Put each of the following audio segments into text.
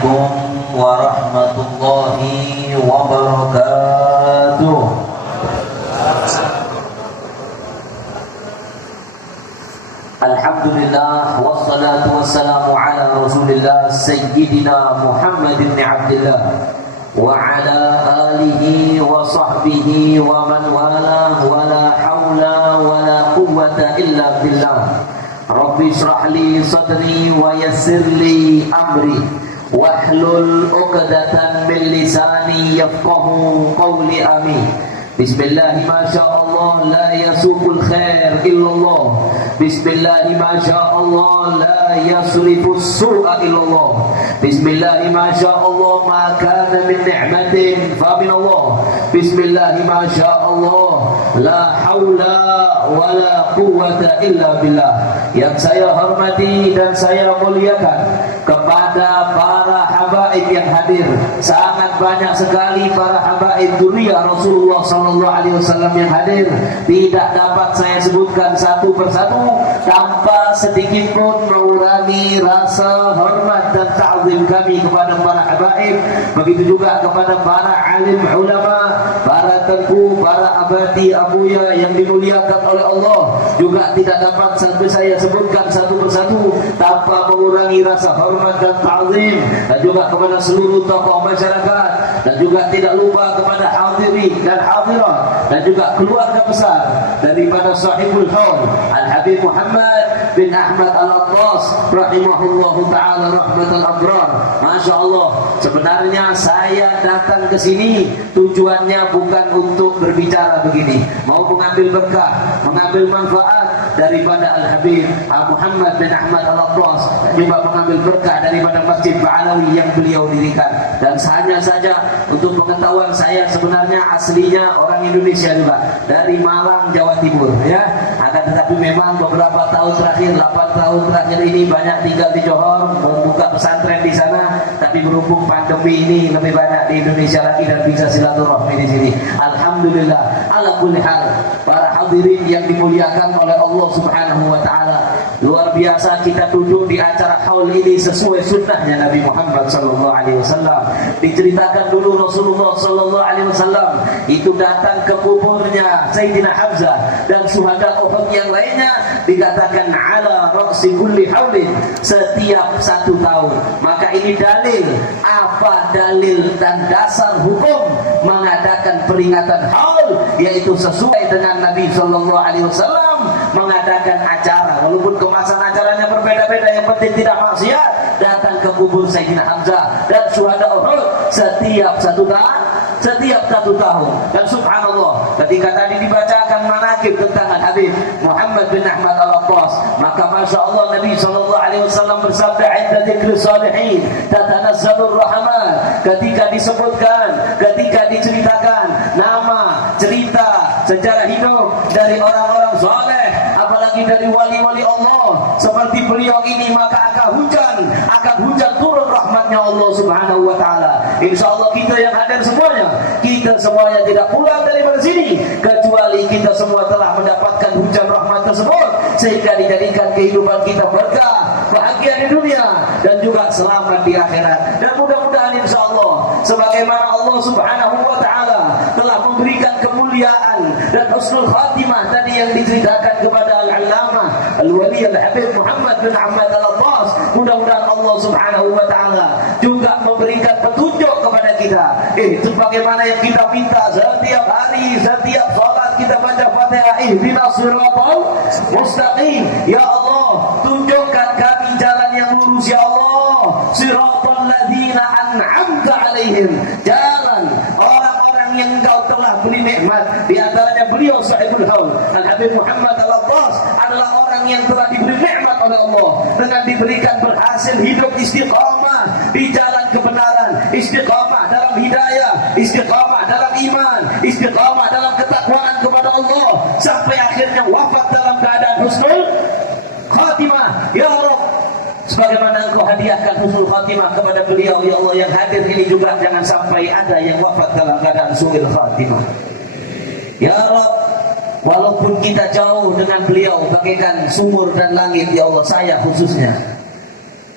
Assalamualaikum warahmatullahi wabarakatuh. Alhamdulillah wassalatu wassalamu ala Rasulillah Sayyidina Muhammad bin Abdullah wa ala alihi wa sahbihi wa man wala wa la hawla wa la quwwata illa billah. Rabbi shrah li sadri wa yassir li amri wahlul 'uqdatan min lisani yafqahu qawli amin. Bismillah ma sya'allah la yasuqul khair illallah. Bismillah ma sya'allah la yasrifus su'a illallah. Bismillah ma sya'allah ma kana min ni'matin fa min Allah. Bismillah ma sya'allah la haula wa la quwwata illa billah. Yang saya hormati dan saya muliakan kepada para habaib yang hadir, sangat banyak sekali para habaib dzurriyyah Rasulullah sallallahu alaihi wasallam yang hadir, tidak dapat saya sebutkan satu persatu tanpa sedikit pun mengurangi rasa hormat dan ta'zim kami kepada para habaib. Begitu juga kepada para alim ulama, para tengku, para abadi abuya yang dimuliakan oleh Allah, juga tidak dapat sampai saya sebutkan satu persatu tanpa mengurangi rasa hormat dan ta'zim. Dan juga kepada seluruh tokoh masyarakat, dan juga tidak lupa kepada hadirin dan hadirat, dan juga keluarga besar daripada sahibul haul Al-Habib Muhammad bin Ahmad Al-Attas rahimahullahu ta'ala rahmatal abrar. Masya Allah, sebenarnya saya datang ke sini tujuannya bukan untuk berbicara begini, mau mengambil berkah, mengambil manfaat daripada Al-Habib Muhammad bin Ahmad Al-Attas, juga mengambil berkah daripada Masjid Ba'alawi yang beliau dirikan. Dan hanya saja untuk pengetahuan, saya sebenarnya aslinya orang Indonesia juga, dari Malang, Jawa Timur ya. Akan tetapi memang beberapa tahun terakhir, 8 tahun terakhir ini banyak tinggal di Johor, membuka pesantren di sana. Tapi berhubung pandemi ini lebih banyak di Indonesia lagi dan bisa silaturahmi di sini. Alhamdulillah, ala kulli hal, para hadirin yang dimuliakan oleh Allah Subhanahu wa taala. Luar biasa kita duduk di acara haul ini sesuai sunnahnya Nabi Muhammad sallallahu alaihi wasallam. Diceritakan dulu Rasulullah sallallahu alaihi wasallam itu datang ke kuburnya Sayyidina Hamzah dan syuhada Uhud yang lainnya, dikatakan ala ra'si kulli haulin, setiap 1 tahun. Maka ini dalil, apa dalil dan dasar hukum mengadakan peringatan haul, yaitu sesuai dengan Nabi sallallahu alaihi wasallam mengadakan acara, walaupun kemasan acaranya berbeda-beda, yang penting tidak maksiat. Datang ke kubur Sayyidina Hamzah dan syuhada Uhud setiap 1 tahun, setiap 1 tahun. Dan subhanallah, ketika tadi dibacakan manaqib tentang Al-Habib Muhammad bin Ahmad Al-Attas, maka masya Allah Nabi sallallahu alaihi wasallam bersabda, "Inda dzikri shalihin tatanazzalur rahmat." Ketika disebutkan, ketika diceritakan nama, cerita, sejarah hidup dari orang-orang saleh, apalagi dari wali-wali Allah seperti beliau ini, maka akan hujan turun rahmatnya Allah Subhanahu wa taala. Insyaallah kita yang hadir semuanya, kita semuanya tidak pulang dari sini kecuali kita semua telah mendapatkan hujan rahmat tersebut, sehingga dijadikan kehidupan kita berkah, bahagia di dunia dan juga selamat di akhirat. Dan mudah-mudahan insyaallah sebagaimana Allah Subhanahu wa taala telah memberikan kemuliaan dan husnul khatimah tadi yang diceritakan kepada Al-Allamah Al-Wali Al-Habib Muhammad bin Ahmad Al-Attas, mudah-mudahan Allah Subhanahu wa taala juga memberikan petunjuk kepada kita. Itu bagaimana yang kita minta setiap hari, setiap salat kita baca Fatihah, ihdinas siratal mustaqim. Ya Allah, tunjukkan kami jalan yang lurus ya Allah. Siratal ladzina an'amta alaihim, jalan orang-orang yang Engkau telah beri nikmat. Di antaranya beliau sahibul haul Al-Habib Muhammad Al-Attas adalah orang yang telah diberi nikmat oleh Allah dengan diberikan berhasil hidup istiqamah di jalan kebenaran, istiqamah dalam hidayah, istiqamah dalam iman, istiqamah dalam ketakwaan kepada Allah, sampai akhirnya wafat dalam keadaan husnul khatimah. Ya Rabb, sebagaimana Engkau hadiahkan husnul khatimah kepada beliau, ya Allah, yang hadir ini juga jangan sampai ada yang wafat dalam keadaan su'il khatimah. Ya Rabb, walaupun kita jauh dengan beliau bagaikan sumur dan langit, ya Allah, saya khususnya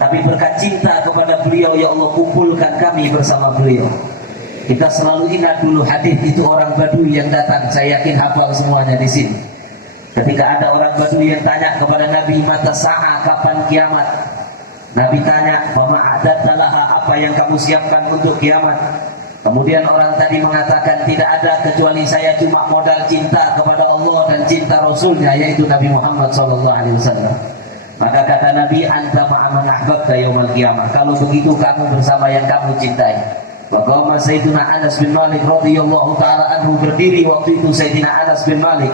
Tapi berkat cinta kepada beliau, ya Allah kumpulkan kami bersama beliau. Kita selalu ingat dulu hadis itu orang Badui yang datang. Saya yakin hafal semuanya di sini. Ketika ada orang Badui yang tanya kepada Nabi, mata sa'a, kapan kiamat? Nabi tanya, fama a'dadtalaha, apa yang kamu siapkan untuk kiamat? Kemudian orang tadi mengatakan, tidak ada kecuali saya cuma modal cinta kepada Allah dan cinta Rasulnya, yaitu Nabi Muhammad SAW. Maka kata Nabi, anta ma'aman ahbabta yaumal qiyamah. Kalau begitu kamu bersama yang kamu cintai. Maka Sayyidina Anas bin Malik radhiyallahu taala anhu berdiri waktu itu. Sayyidina Anas bin Malik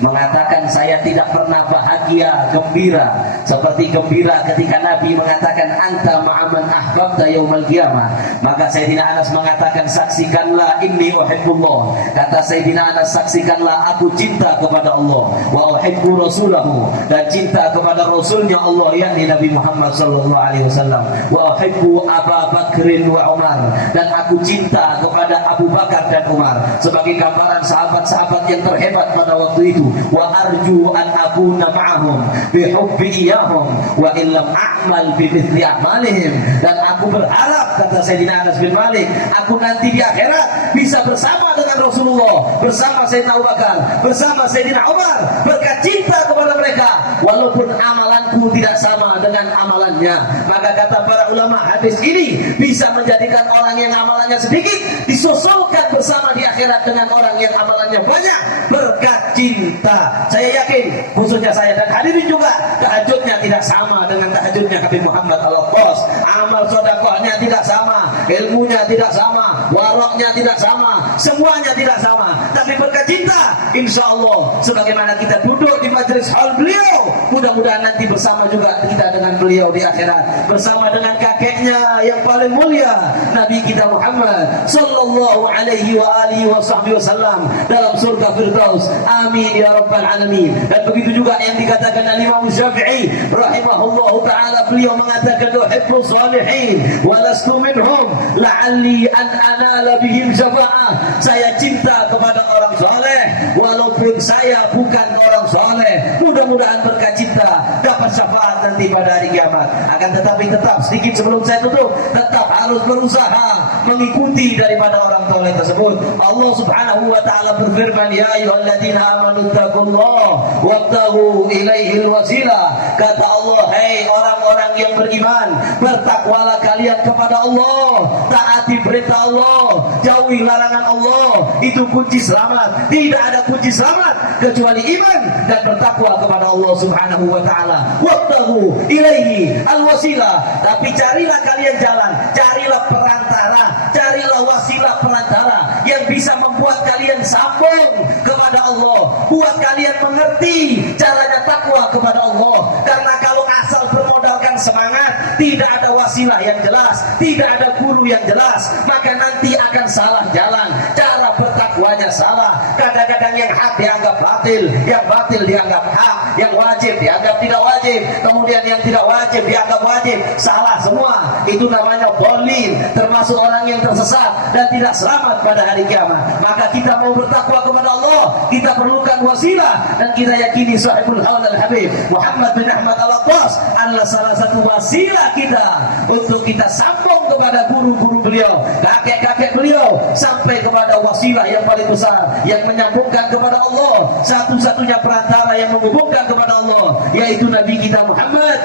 mengatakan, saya tidak pernah bahagia, gembira seperti gembira ketika Nabi mengatakan anta ma'aman ahbabta yaumal qiyamah. Maka Sayyidina Anas mengatakan, saksikanlah inni uhibbullah. Kata Sayyidina Anas, saksikanlah aku cinta kepada Allah, wa uhibbu rasulahu, dan cinta kepada rasulnya Allah, yakni Nabi Muhammad sallallahu alaihi wasallam, wa uhibbu Abu Bakrin wa Umar, dan aku cinta kepada Abu Bakar dan Umar sebagai gambaran sahabat-sahabat yang terhebat pada waktu itu. Wa arju an akuna ma'ahum bi hubbi iyahum wa illam a'mal bi mithli a'malihim, dan aku berharap, kata Sayyidina Anas bin Malik, aku nanti di akhirat bisa bersama dengan Rasulullah, bersama Sayyidina Abu Bakar, bersama Sayyidina Umar, berkat cinta kepada mereka walaupun amalanku tidak sama dengan amalannya. Maka kata para ulama, hadis ini bisa menjadikan orang yang amalannya sedikit disusulkan bersama di akhirat dengan orang yang amalannya banyak berkat cinta. Saya yakin, khususnya saya dan hadirin juga, tahajudnya tidak sama dengan tahajudnya Habib Muhammad Al-Abbas, amal sedekahnya tidak sama, ilmunya tidak sama, waroknya tidak sama, semuanya tidak sama. Tapi berkat cinta, insya Allah sebagaimana kita duduk di majelis hal beliau, mudah-mudahan nanti bersama juga kita dengan beliau di akhirat, bersama dengan kakeknya yang paling mulia, Nabi kita Muhammad sallallahu alaihi wa alihi wasallam dalam surga Firdaus. Amin ya rabbal alamin. Dan begitu juga yang dikatakan Imam Syafi'i rahimahullahu taala, beliau mengatakan, uhibbu shalihin wa lastu minhum la'alli an anala bihim syafa'ah. Saya cinta kepada orang saleh walaupun saya bukan orang saleh, mudah-mudahan berkat cinta dapat syafaat nanti pada hari kiamat. Akan tetapi tetap sedikit sebelum saya tutup, tetap harus berusaha mengikuti daripada orang saleh tersebut. Allah Subhanahu wa taala berfirman, ya ayyuhalladzina amanu taqullaha wabtaghu ilaihil wasilah. Kata Allah, hai orang-orang yang beriman, bertakwalah kalian kepada Allah, taati perintah Allah, jauhi larangan Allah. Itu kunci selamat. Tidak ada kunci selamat kecuali iman dan bertakwa kepada Allah Subhanahu wa taala. Wabtaghu ilaihi alwasilah. Tapi carilah kalian jalan, carilah perantara, carilah wasilah perantara yang bisa membuat kalian sambung kepada Allah, buat kalian mengerti caranya takwa kepada Allah. Karena kalau asal bermodalkan semangat, tidak ada wasilah yang jelas, tidak ada guru yang jelas, maka nanti akan salah jalan, cara bertakwanya salah. Kadang-kadang yang hak dianggap batil, yang batil dianggap hak, yang wajib dianggap tidak wajib, kemudian yang tidak wajib dianggap wajib. Salah semua. Itu namanya dhalin, termasuk orang yang tersesat dan tidak selamat pada hari kiamat. Maka kita mau bertakwa kepada Allah, kita perlukan wasilah, dan kita yakini sahibul haul al-habib Muhammad bin Ahmad Al-Abbas adalah salah satu wasilah kita untuk kita sambung kepada guru-guru beliau, kakek-kakek beliau, sampai kepada wasilah yang paling besar yang menyambungkan kepada Allah. Satu-satunya perantara yang menghubungkan kepada Allah yaitu Nabi kita Muhammad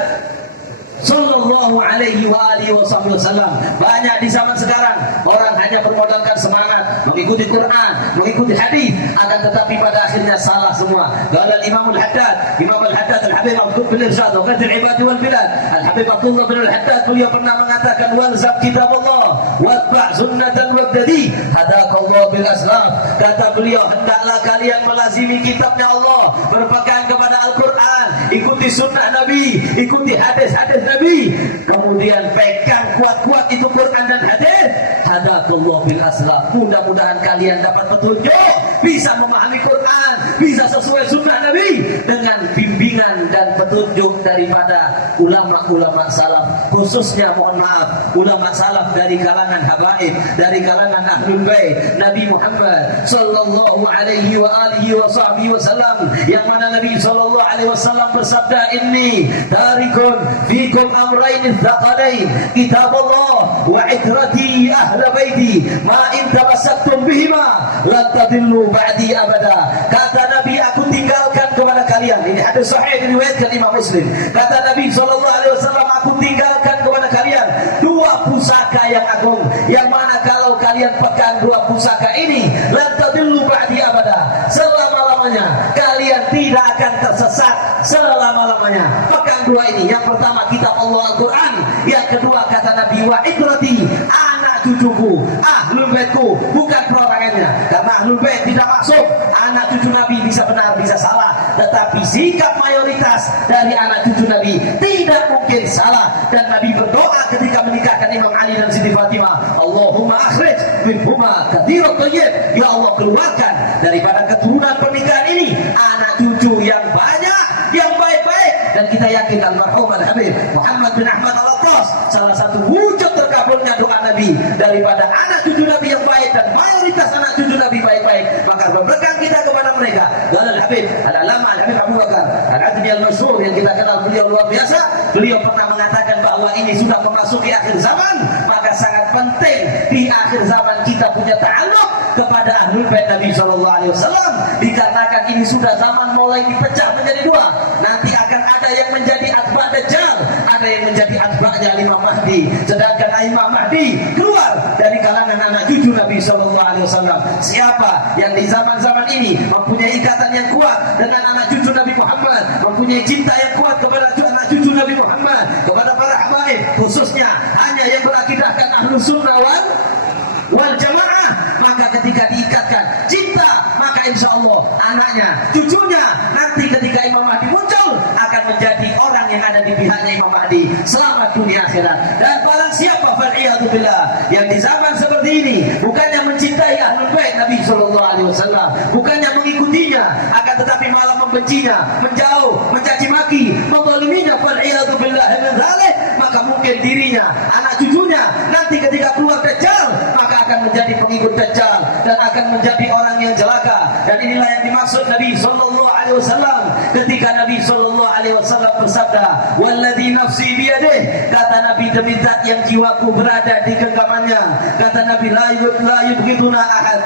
sallallahu alaihi wa alihi wasallam. Banyak di zaman sekarang orang hanya bermodalkan semangat mengikuti Quran, mengikuti hadis, akan tetapi pada akhirnya salah semua. Qala Imam Al-Haddad Al-Habib Abdul bin Irsyad wa Qadir Ibad wal Bilad, Al-Habib Abdullah bin Al-Haddad, beliau pernah mengatakan, walzam kitabullah watba' sunnatan wabtadi hadakallahu bil aslaf. Kata beliau, hendaklah kalian melazimi kitabnya Allah, berpegang kepada Al-Quran, ikuti sunnah Nabi, ikuti hadis-hadis Nabi, kemudian pegang kuat-kuat itu Quran dan hadis. Hadakallahu bil aslaf. Mudah-mudahan kalian dapat petunjuk, bisa memahami Quran, bisa sesuai sunnah Nabi dengan bimbingan dan petunjuk daripada ulama-ulama salaf, khususnya mohon maaf ulama salaf dari kalangan habaib, dari kalangan ahlul bait Nabi Muhammad sallallahu alaihi wa alihi wa sahbihi wasallam, yang mana Nabi sallallahu alaihi wasallam bersabda, inni tarikun fikum amrayn tsaqalain, kitab Allah wa itrati ahla baiti, ma in tamassaktum bihima lan tadillu ba'di abada. Kata Nabi, aku tinggalkan kepada kalian, ini hadis sahih diriwayatkan Imam Muslim. Kata Nabi sallallahu alaihi wasallam, aku tinggalkan kepada kalian dua pusaka yang agung, yang mana kalau kalian pegang dua pusaka ini, lan tadillu ba'di abada, selama-lamanya kalian tidak akan tersesat selama-lamanya. Pegang dua ini, yang pertama kitab Allah Al-Quran, yang kedua kata Nabi wa ikrati, anak cucuku, ahlul baitku, bukan perorangannya, karena ahlul bait tidak masuk. Anak cucu Nabi bisa benar bisa salah, tetapi sikap mayoritas dari anak cucu Nabi tidak mungkin salah. Dan Nabi berdoa ketika menikahkan Imam Ali dan Siti Fatimah, Allahumma akhrij minhuma katsiran thayyib, ya Allah keluarkan daripada keturunan pernikahan ini anak cucu yang banyak, yang baik-baik. Dan kita yakin almarhum Al-Habib Muhammad bin Ahmad Al-Attas salah satu wujud terkabulnya doa Nabi daripada anak cucu Nabi yang baik, dan mayoritas anak cucu Nabi baik-baik. Maka berpegang kita kepada mereka. Dan Al-Habib Al-Alama Al-Habib Abu Bakar Al-Adni Al-Masyhur yang kita kenal, beliau luar biasa. Beliau pernah mengatakan bahwa ini sudah memasuki akhir zaman, maka sangat penting di akhir zaman kita punya ta'alluq kepada ahlul bait Nabi sallallahu alaihi wasallam, dikarenakan ini sudah zaman mulai dipecah menjadi dua. Nanti akan ada yang menjadi atba' Dajjal, ada yang menjadi atba'nya Imam Mahdi. Sedangkan Imam Mahdi keluar dari kalangan anak cucu Nabi sallallahu alaihi wasallam. Siapa yang di zaman-zaman ini mempunyai ikatan yang kuat dengan anak cucu Nabi Muhammad, mempunyai cinta yang kuat kepada anak cucu Nabi Muhammad, kepada para habaib, khususnya hanya yang berakidahkan ahlus sunnah wal jamaah, maka ketika diikatkan cinta, maka insya Allah anaknya, cucunya nanti ketika Imam Mahdi muncul akan menjadi orang yang ada di pihaknya Imam Mahdi selamat dunia akhirat. Dan barang siapa fal'iyadzubillah yang di zaman seperti ini bukannya mencintai ahlul bait Nabi sallallahu alaihi wasallam, bukannya mengikutinya, akan tetapi malah membencinya, menjauh, mencaci maki, menzaliminya, fal'iyadzubillah min dzalik, maka mungkin dirinya, anak cucunya nanti ketika keluar Dajjal maka akan menjadi pengikut Dajjal dan akan menjadi orang yang celaka. Dan inilah yang dimaksud Nabi sallallahu alaihi wasallam ketika Nabi sallallahu alaihi wasallam bersabda, "Walladzi nafsi biyadihi," kata Nabi, demi zat yang jiwaku berada di genggamannya, kata Nabi, la yubghiduna ahad,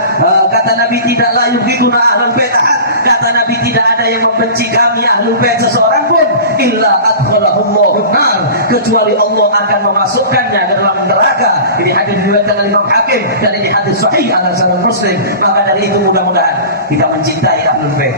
kata Nabi tidak la yubghiduna ahlul bait ahad, kata Nabi tidak ada yang membenci kami ahlul bait seseorang pun illa adkhalahullahu nar, kecuali Allah akan memasukkannya ke dalam neraka. Ini hadis diriwayatkan oleh Imam Hakim dan ini hadis sahih ala sanad Muslim. Maka dari itu mudah-mudahan kita mencintai ahlul bait,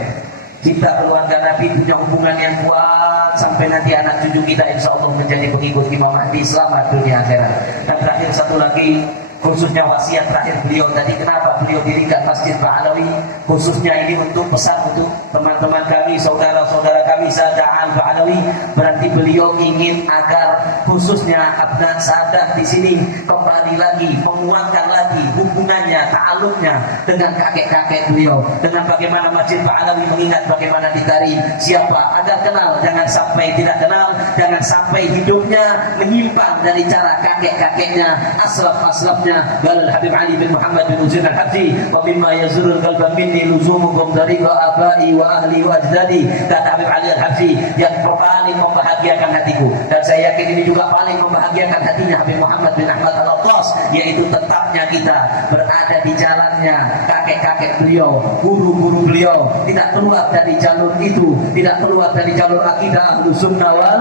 cinta keluarga Nabi, punya hubungan yang kuat sampai nanti anak cucu kita insya Allah menjadi pengikut Imam Mahdi selamat dunia akhirat. Dan terakhir satu lagi, khususnya wasiat terakhir beliau tadi, kenapa beliau dirikan Masjid Ba'alawi, khususnya ini untuk pesan untuk teman-teman kami, saudara-saudara kami Sadah Al-Ba'alawi. Berarti beliau ingin agar khususnya abna sadah di sini kembali lagi, menguatkan lagi hubungannya, ta'aluknya dengan kakek-kakek beliau, dengan bagaimana Masjid Ba'alawi mengingat bagaimana ditari siapa, agar kenal, jangan sampai tidak kenal, jangan sampai hidupnya menyimpang dari cara kakek-kakeknya, aslaf-aslafnya. Qala Habib Ali bin Muhammad bin Uzair Al-Habsyi, wa mimma yazurul qalba minni luzumukum tariqa abai wa ahli wa ajdadi. Kata Habib Ali Al-Habsyi, yang paling membahagiakan hatiku, dan saya yakin ini juga paling membahagiakan hatinya Habib Muhammad bin Ahmad Al-Attas, yaitu tetapnya kita berada di jalannya kakek-kakek beliau, guru-guru beliau, tidak keluar dari jalur itu, tidak keluar dari jalur akidah Ahlus Sunnah wal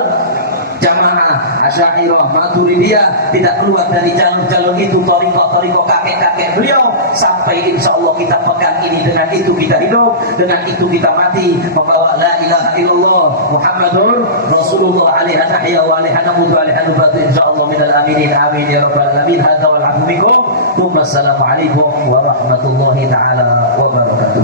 Jamaah, Asy'ariyah, Maturidiyah, tidak keluar dari jalur-jalur itu, thariqah kakek-kakek beliau, sampai insya Allah kita pegang ini, dengan itu kita hidup, dengan itu kita mati, membawa la ilaha illallah Muhammadur Rasulullah alaihi nahya wa alaihi namut wa alaihi nubatu insyaallah minal aminin amin ya rabbal alamin. Hadza wal 'afwu minkum. Assalamualaikum warahmatullahi taala wabarakatuh.